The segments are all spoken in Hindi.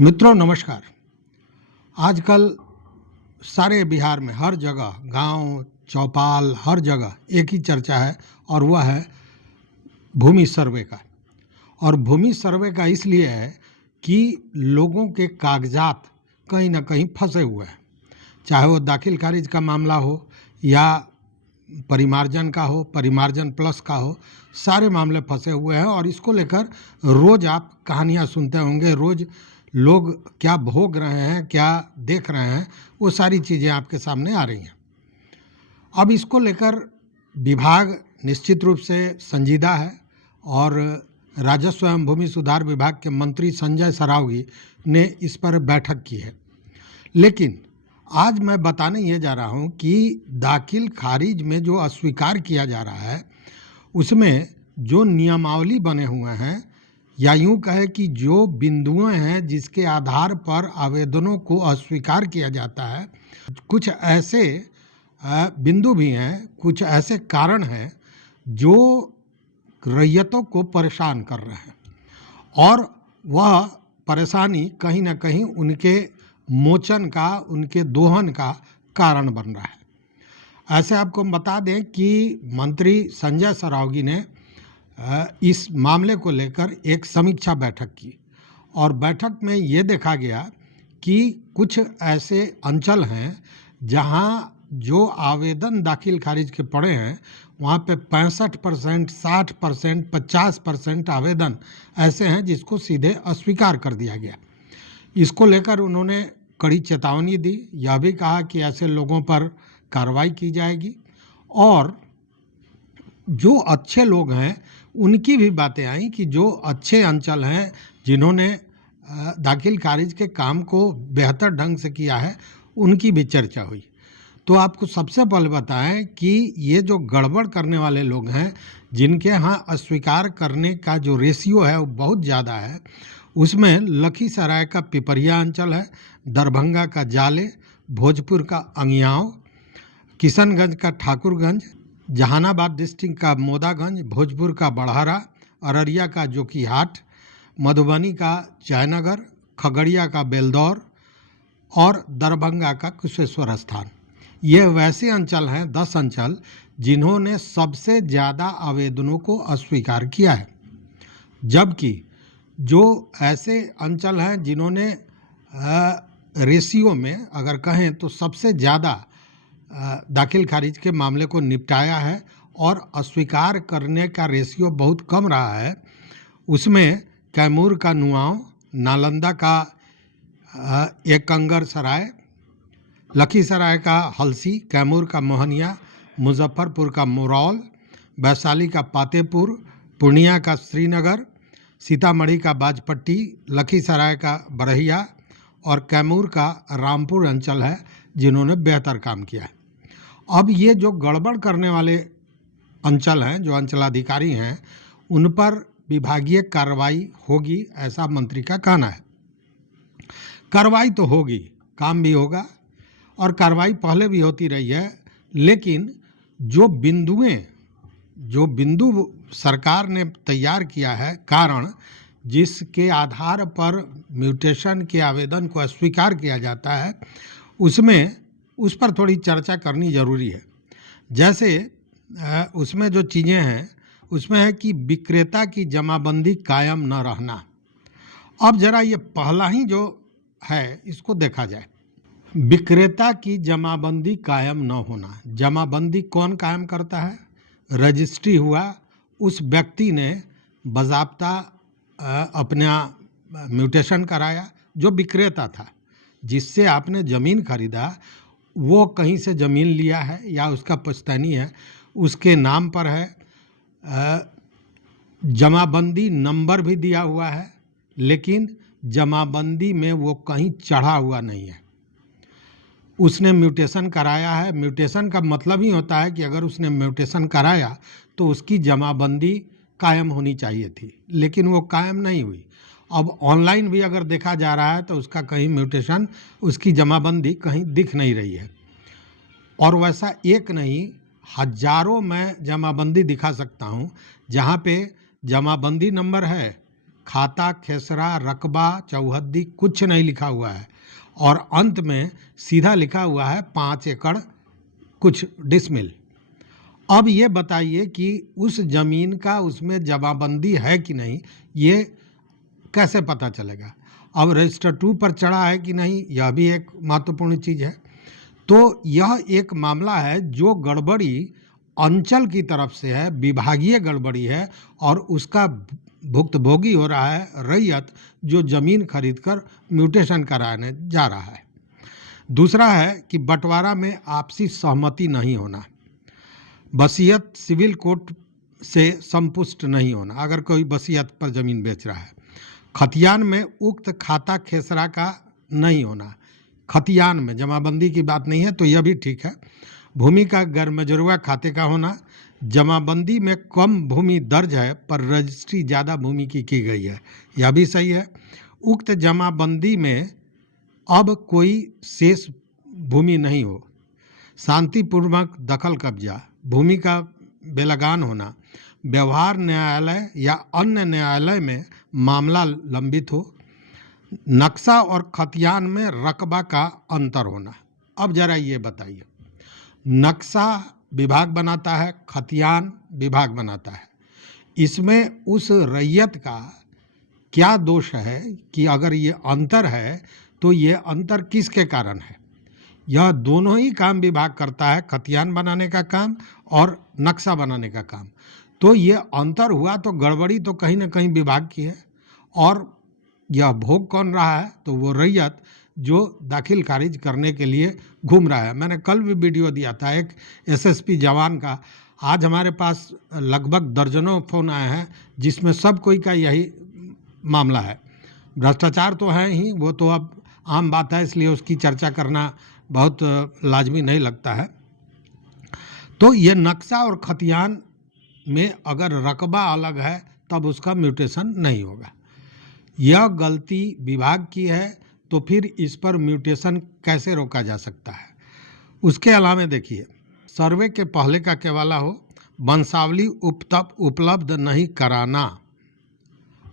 मित्रों नमस्कार। आजकल सारे बिहार में हर जगह गांव चौपाल हर जगह एक ही चर्चा है और वह है भूमि सर्वे का। और भूमि सर्वे का इसलिए है कि लोगों के कागजात कहीं ना कहीं फंसे हुए हैं, चाहे वो दाखिल खारिज का मामला हो या परिमार्जन का हो, परिमार्जन प्लस का हो, सारे मामले फंसे हुए हैं। और इसको लेकर रोज़ आप कहानियाँ सुनते होंगे, रोज़ लोग क्या भोग रहे हैं, क्या देख रहे हैं, वो सारी चीज़ें आपके सामने आ रही हैं। अब इसको लेकर विभाग निश्चित रूप से संजीदा है और राजस्व एवं भूमि सुधार विभाग के मंत्री संजय सरावगी ने इस पर बैठक की है। लेकिन आज मैं बताने ये जा रहा हूँ कि दाखिल खारिज में जो अस्वीकार किया जा रहा है उसमें जो नियमावली बने हुए हैं या यूँ कहे कि जो बिंदुएं हैं जिसके आधार पर आवेदनों को अस्वीकार किया जाता है, कुछ ऐसे बिंदु भी हैं, कुछ ऐसे कारण हैं जो रैयतों को परेशान कर रहे हैं और वह परेशानी कहीं ना कहीं उनके मोचन का, उनके दोहन का कारण बन रहा है। ऐसे आपको बता दें कि मंत्री संजय सरावगी ने इस मामले को लेकर एक समीक्षा बैठक की और बैठक में ये देखा गया कि कुछ ऐसे अंचल हैं जहां जो आवेदन दाखिल खारिज के पड़े हैं वहाँ पे 65%, 60%, 50% आवेदन ऐसे हैं जिसको सीधे अस्वीकार कर दिया गया। इसको लेकर उन्होंने कड़ी चेतावनी दी, यह भी कहा कि ऐसे लोगों पर कार्रवाई की जाएगी और जो अच्छे लोग हैं उनकी भी बातें आई कि जो अच्छे अंचल हैं जिन्होंने दाखिल खारिज के काम को बेहतर ढंग से किया है उनकी भी चर्चा हुई। तो आपको सबसे पहले बताएं कि ये जो गड़बड़ करने वाले लोग हैं जिनके यहाँ अस्वीकार करने का जो रेशियो है वो बहुत ज़्यादा है, उसमें लखीसराय का पिपरिया अंचल है, दरभंगा का जाले, भोजपुर का अंगियाव, किशनगंज का ठाकुरगंज, जहानाबाद डिस्ट्रिक्ट का मोदागंज, भोजपुर का बड़हरा, अररिया का जोकीहाट, मधुबनी का जयनगर, खगड़िया का बेलदौर और दरभंगा का कुशेश्वर स्थान। ये वैसे अंचल हैं 10 अंचल जिन्होंने सबसे ज़्यादा आवेदनों को अस्वीकार किया है, जबकि जो ऐसे अंचल हैं जिन्होंने रेशियो में अगर कहें तो सबसे ज़्यादा दाखिल खारिज के मामले को निपटाया है और अस्वीकार करने का रेशियो बहुत कम रहा है, उसमें कैमूर का नुआव, नालंदा का एकंगर सराय, लखीसराय का हलसी, कैमूर का मोहनिया, मुजफ्फरपुर का मुरौल, वैशाली का पातेपुर, पूर्णिया का श्रीनगर, सीतामढ़ी का बाजपट्टी, लखीसराय का बरहिया और कैमूर का रामपुर अंचल है जिन्होंने बेहतर काम किया है। अब ये जो गड़बड़ करने वाले अंचल हैं, जो अंचलाधिकारी हैं, उन पर विभागीय कार्रवाई होगी, ऐसा मंत्री का कहना है। कार्रवाई तो होगी, काम भी होगा और कार्रवाई पहले भी होती रही है, लेकिन जो बिंदु सरकार ने तैयार किया है कारण जिसके आधार पर म्यूटेशन के आवेदन को अस्वीकार किया जाता है, उस पर थोड़ी चर्चा करनी ज़रूरी है। जैसे उसमें जो चीज़ें हैं उसमें है कि विक्रेता की जमाबंदी कायम न रहना। अब ज़रा ये पहला ही जो है इसको देखा जाए। विक्रेता की जमाबंदी कायम न होना, जमाबंदी कौन कायम करता है? रजिस्ट्री हुआ, उस व्यक्ति ने बाज़ाब्ता अपना म्यूटेशन कराया, जो विक्रेता था, जिससे आपने ज़मीन खरीदा वो कहीं से ज़मीन लिया है या उसका पुश्तैनी है, उसके नाम पर है, जमाबंदी नंबर भी दिया हुआ है, लेकिन जमाबंदी में वो कहीं चढ़ा हुआ नहीं है। उसने म्यूटेशन कराया है। म्यूटेशन का मतलब ही होता है कि अगर उसने म्यूटेशन कराया तो उसकी जमाबंदी कायम होनी चाहिए थी, लेकिन वो कायम नहीं हुई। अब ऑनलाइन भी अगर देखा जा रहा है तो उसका कहीं म्यूटेशन, उसकी जमाबंदी कहीं दिख नहीं रही है। और वैसा एक नहीं, हजारों मैं जमाबंदी दिखा सकता हूँ जहाँ पे जमाबंदी नंबर है खाता, खेसरा, रकबा, चौहद्दी कुछ नहीं लिखा हुआ है और अंत में सीधा लिखा हुआ है 5 एकड़ कुछ डिसमिल। अब ये बताइए कि उस जमीन का उसमें जमाबंदी है कि नहीं, ये कैसे पता चलेगा? अब रजिस्टर 2 पर चढ़ा है कि नहीं, यह भी एक महत्वपूर्ण चीज़ है। तो यह एक मामला है जो गड़बड़ी अंचल की तरफ से है, विभागीय गड़बड़ी है और उसका भुक्तभोगी हो रहा है रैयत, जो जमीन खरीदकर म्यूटेशन कराने जा रहा है। दूसरा है कि बंटवारा में आपसी सहमति नहीं होना, वसीयत सिविल कोर्ट से संपुष्ट नहीं होना अगर कोई वसीयत पर जमीन बेच रहा है। खतियान में उक्त खाता खेसरा का नहीं होना, खतियान में जमाबंदी की बात नहीं है तो यह भी ठीक है। भूमि का गैरमजुर्वा खाते का होना, जमाबंदी में कम भूमि दर्ज है पर रजिस्ट्री ज़्यादा भूमि की गई है, यह भी सही है। उक्त जमाबंदी में अब कोई शेष भूमि नहीं हो, शांतिपूर्वक दखल कब्जा, भूमि का बेलगान होना, व्यवहार न्यायालय या अन्य न्यायालय में मामला लंबित हो, नक्शा और खतियान में रकबा का अंतर होना। अब जरा ये बताइए, नक्शा विभाग बनाता है, खतियान विभाग बनाता है, इसमें उस रैयत का क्या दोष है कि अगर ये अंतर है तो ये अंतर किसके कारण है? यह दोनों ही काम विभाग करता है, खतियान बनाने का काम और नक्शा बनाने का काम। तो ये अंतर हुआ तो गड़बड़ी तो कहीं ना कहीं विभाग की है और यह भोग कौन रहा है? तो वो रैयत जो दाखिल खारिज करने के लिए घूम रहा है। मैंने कल भी वीडियो दिया था एक एसएसपी जवान का। आज हमारे पास लगभग दर्जनों फ़ोन आए हैं जिसमें सब कोई का यही मामला है। भ्रष्टाचार तो है ही, वो तो अब आम बात है, इसलिए उसकी चर्चा करना बहुत लाजमी नहीं लगता है। तो ये नक्शा और खतियान में अगर रकबा अलग है तब उसका म्यूटेशन नहीं होगा। यह गलती विभाग की है तो फिर इस पर म्यूटेशन कैसे रोका जा सकता है? उसके अलावा देखिए, सर्वे के पहले का केवाला हो, वंशावली उपलब्ध नहीं कराना।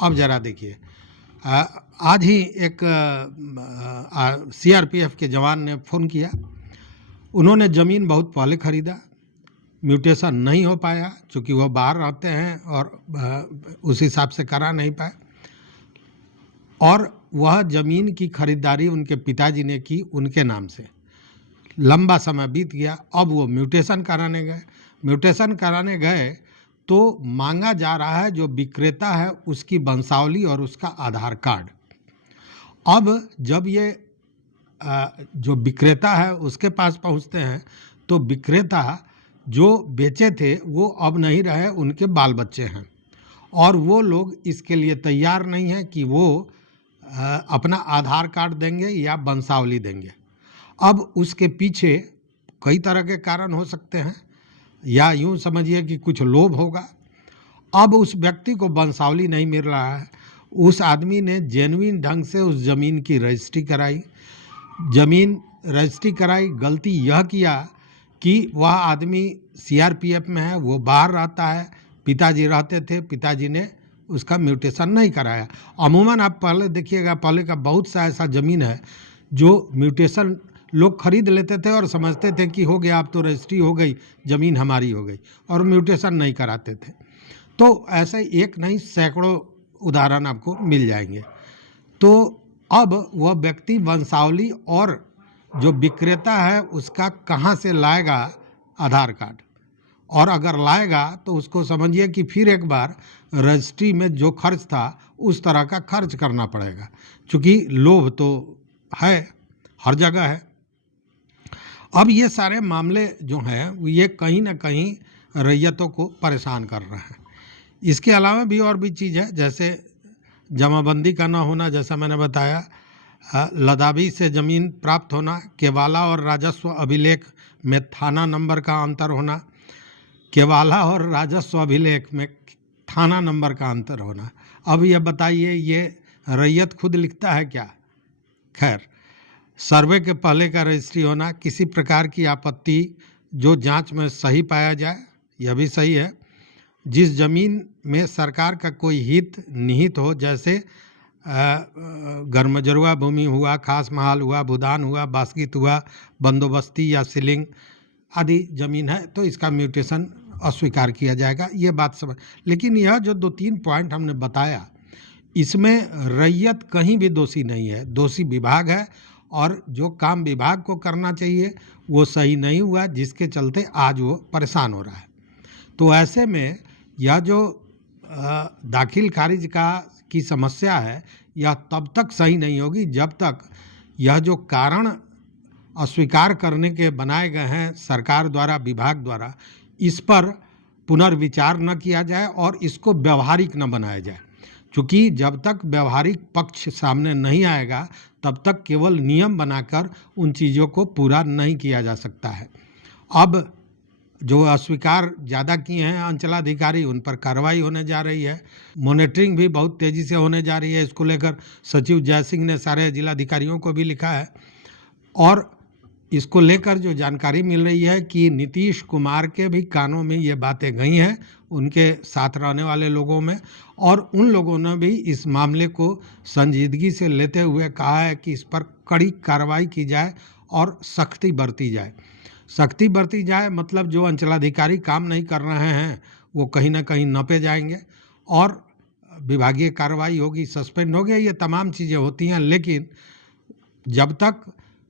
अब जरा देखिए, आज ही एक सीआरपीएफ के जवान ने फ़ोन किया। उन्होंने ज़मीन बहुत पहले ख़रीदा, म्यूटेशन नहीं हो पाया क्योंकि वह बाहर रहते हैं और उस हिसाब से करा नहीं पाए, और वह ज़मीन की खरीदारी उनके पिताजी ने की उनके नाम से। लंबा समय बीत गया, अब वो म्यूटेशन कराने गए। म्यूटेशन कराने गए तो मांगा जा रहा है जो विक्रेता है उसकी वंशावली और उसका आधार कार्ड। अब जब ये जो विक्रेता है उसके पास पहुंचते हैं तो विक्रेता जो बेचे थे वो अब नहीं रहे, उनके बाल बच्चे हैं और वो लोग इसके लिए तैयार नहीं हैं कि वो अपना आधार कार्ड देंगे या वंशावली देंगे। अब उसके पीछे कई तरह के कारण हो सकते हैं, या यूँ समझिए कि कुछ लोभ होगा। अब उस व्यक्ति को वंशावली नहीं मिल रहा है, उस आदमी ने जेन्युइन ढंग से उस ज़मीन की रजिस्ट्री कराई, ज़मीन रजिस्ट्री कराई। गलती यह किया कि वह आदमी सीआरपीएफ में है, वो बाहर रहता है, पिताजी रहते थे, पिताजी ने उसका म्यूटेशन नहीं कराया। अमूमन आप पहले देखिएगा, पहले का बहुत सा ऐसा ज़मीन है जो म्यूटेशन लोग खरीद लेते थे और समझते थे कि हो गया, अब तो रजिस्ट्री हो गई, ज़मीन हमारी हो गई, और म्यूटेशन नहीं कराते थे। तो ऐसे एक नहीं सैकड़ों उदाहरण आपको मिल जाएंगे। तो अब वह व्यक्ति वंशावली और जो विक्रेता है उसका कहाँ से लाएगा आधार कार्ड, और अगर लाएगा तो उसको समझिए कि फिर एक बार रजिस्ट्री में जो खर्च था उस तरह का खर्च करना पड़ेगा, क्योंकि लोभ तो है, हर जगह है। अब ये सारे मामले जो हैं ये कहीं ना कहीं रैयतों को परेशान कर रहे हैं। इसके अलावा भी और भी चीज़ है, जैसे जमाबंदी का ना होना, जैसा मैंने बताया, लदावी से ज़मीन प्राप्त होना, केवाला और राजस्व अभिलेख में थाना नंबर का अंतर होना, केवाला और राजस्व अभिलेख में थाना नंबर का अंतर होना। अब ये बताइए, ये रैयत खुद लिखता है क्या? खैर, सर्वे के पहले का रजिस्ट्री होना, किसी प्रकार की आपत्ति जो जांच में सही पाया जाए, यह भी सही है। जिस जमीन में सरकार का कोई हित निहित हो, जैसे गर्मजरुआ भूमि हुआ, खास महाल हुआ, भूदान हुआ, बासगीत हुआ, बंदोबस्ती या सीलिंग आदि जमीन है तो इसका म्यूटेशन अस्वीकार किया जाएगा। ये बात समझ, लेकिन यह जो 2-3 पॉइंट हमने बताया, इसमें रैयत कहीं भी दोषी नहीं है, दोषी विभाग है, और जो काम विभाग को करना चाहिए वो सही नहीं हुआ, जिसके चलते आज वो परेशान हो रहा है। तो ऐसे में यह जो दाखिल खारिज की समस्या है, यह तब तक सही नहीं होगी जब तक यह जो कारण अस्वीकार करने के बनाए गए हैं सरकार द्वारा, विभाग द्वारा, इस पर पुनर्विचार न किया जाए और इसको व्यवहारिक न बनाया जाए। क्योंकि जब तक व्यवहारिक पक्ष सामने नहीं आएगा तब तक केवल नियम बनाकर उन चीज़ों को पूरा नहीं किया जा सकता है। अब जो अस्वीकार ज़्यादा किए हैं अंचलाधिकारी, उन पर कार्रवाई होने जा रही है, मॉनिटरिंग भी बहुत तेज़ी से होने जा रही है। इसको लेकर सचिव जय सिंह ने सारे जिलाधिकारियों को भी लिखा है, और इसको लेकर जो जानकारी मिल रही है कि नीतीश कुमार के भी कानों में ये बातें गई हैं, उनके साथ रहने वाले लोगों में, और उन लोगों ने भी इस मामले को संजीदगी से लेते हुए कहा है कि इस पर कड़ी कार्रवाई की जाए और सख्ती बरती जाए। सख्ती बरती जाए मतलब जो अंचलाधिकारी काम नहीं कर रहे हैं वो कहीं ना कहीं नपे जाएंगे और विभागीय कार्रवाई होगी, सस्पेंड हो गया, ये तमाम चीज़ें होती हैं। लेकिन जब तक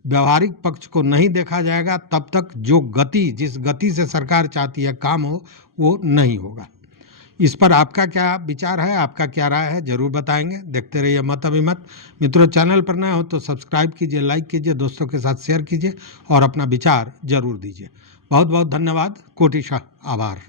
व्यवहारिक पक्ष को नहीं देखा जाएगा तब तक जो गति, जिस गति से सरकार चाहती है काम हो, वो नहीं होगा। इस पर आपका क्या विचार है, आपका क्या राय है, जरूर बताएंगे। देखते रहिए मत अभिमत। मित्रों, चैनल पर नए हो तो सब्सक्राइब कीजिए, लाइक कीजिए, दोस्तों के साथ शेयर कीजिए और अपना विचार जरूर दीजिए। बहुत बहुत धन्यवाद, कोटिशः आभार।